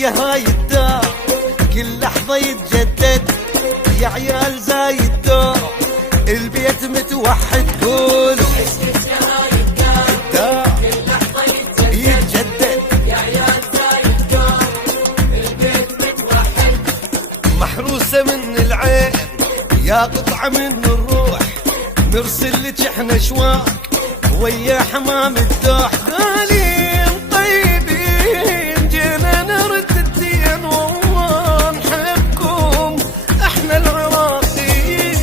يا هاي الدار كل لحظة يتجدد، يا عيال زايد دور البيت متوحد. قولوا يا هاي الدار كل لحظة يتجدد، يا عيال زايد دور البيت متوحد. محروسة من العين يا قطعة من الروح، نرسل لك احنا شواق ويا حمام الدوح. غاليين طيبين جينا نرد الدين، والله نحبكم احنا العراقيين.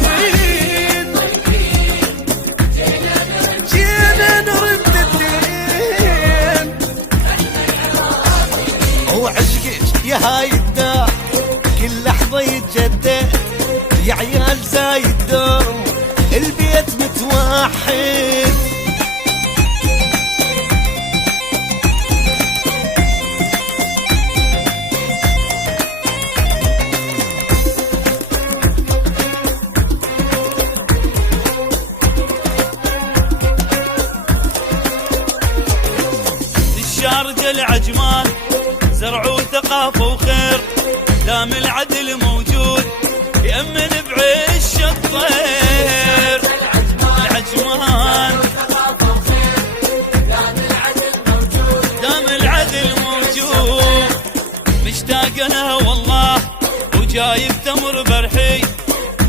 جينا نرد الدين وعشقك يا هاي الدار كل لحظة يتجدد، يا عيال زايد دوم البيت متوحد. الشارجة العجمان زرعوا ثقافة وخير، دام العدل موجود يأمن بعيش الطير. العجمان دام العدل موجود، مشتاق لها والله وجايب تمر برحي،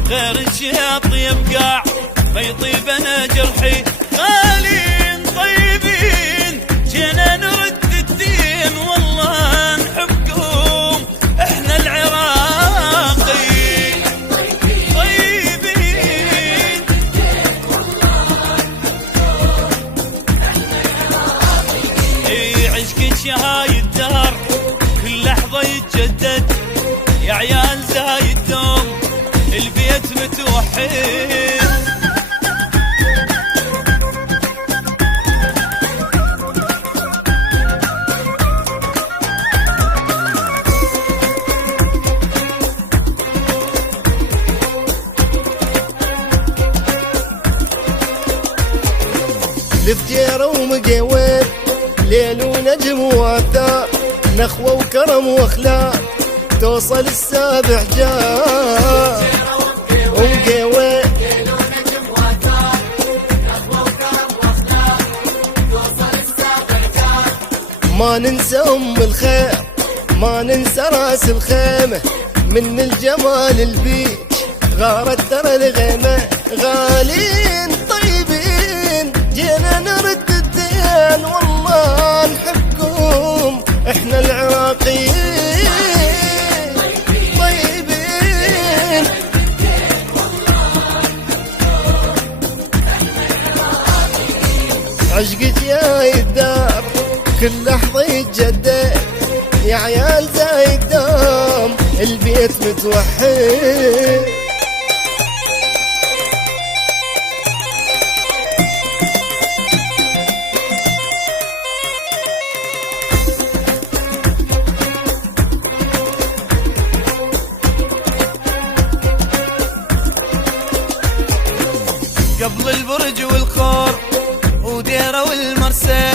غير الشياط يبقع ما يطيب انا جرحي. غالين طيبين جينا نرد الدين، والله نحبكم احنا العراقيين. طيبين اي عشقك يا هاي الدار كل لحظة يتجدد، يا عيال زايد دوم البيت متوحد. لفتيرة ومقيوين ليل ونجم وعثار، نخوة وكرم واخلاق توصل السابع جار. ومقيوين ما ننسى ام الخير، ما ننسى راس الخيمة، من الجمال البيج غارت ترى الغيمة. غالين طيبين جينا نرد الدين، والله نحبكم احنا العراقيين. طيبين عشقك يا الدار كل لحظة يتجدد، يا عيال زايد دوم البيت متوحد. قبل البرج والخور وديرة والمرسى،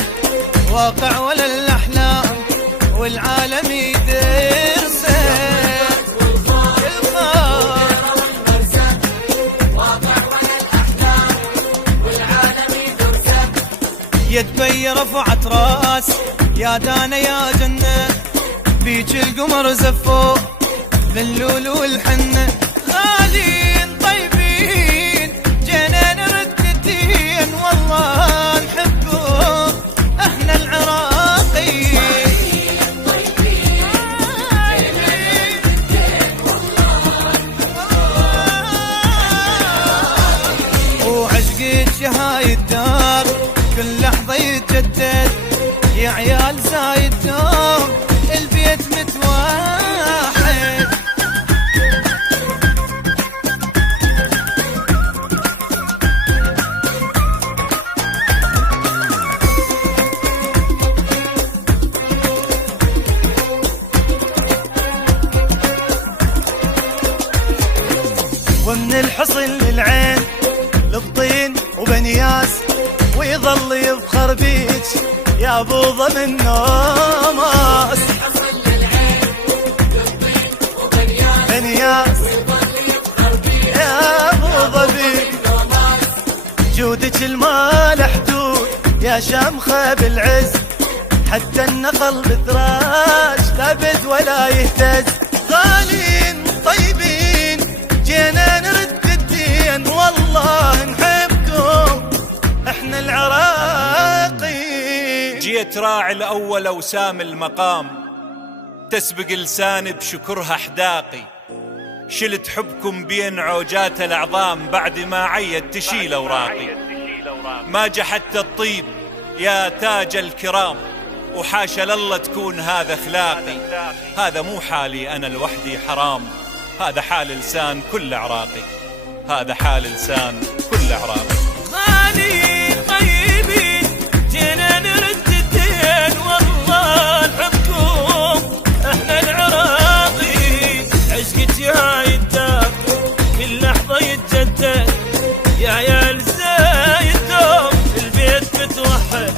واقع ولا الأحلام والعالم يدرسه. يدبي رفعت راس يا دانا يا جنة، بيج القمر زفو لللول والحنة. غالين طيبين جينا نرد الدين، والله نحبكم احنا العراقيين. وعشقك يا هاي الدار كل لحظة يتجدد، يا عيال زايد دوم البيت متوحد. ومن الحصن للعين للطين وبنياس، ويظل يفخر بيك يا ابو ضمن نوماس. الحصن للعين يا شمخة بالعز، حتى النخل بثراش ثابت ولا يهتز. غالين طيبين جينا نرد الدين، والله نحبكم احنا العراقي. جيت راعي الأول وسام المقام، تسبق لساني بشكرها حداقي. شلت حبكم بين عوجات الأعظام، بعد ما عيت تشيل أوراقي. ما جحدت الطيب يا تاج الكرام، وحاشا لله تكون هذا اخلاقي. هذا مو حالي انا لوحدي حرام، هذا حال لسان كل عراقي، هذا حال لسان كل عراقي. غالي طيبين جينا نرد الدين، والله نحبكم احنا العراقي. عشقك يا الدار كل لحظة يتجدد، يا عيال زايد دوم البيت متوحد.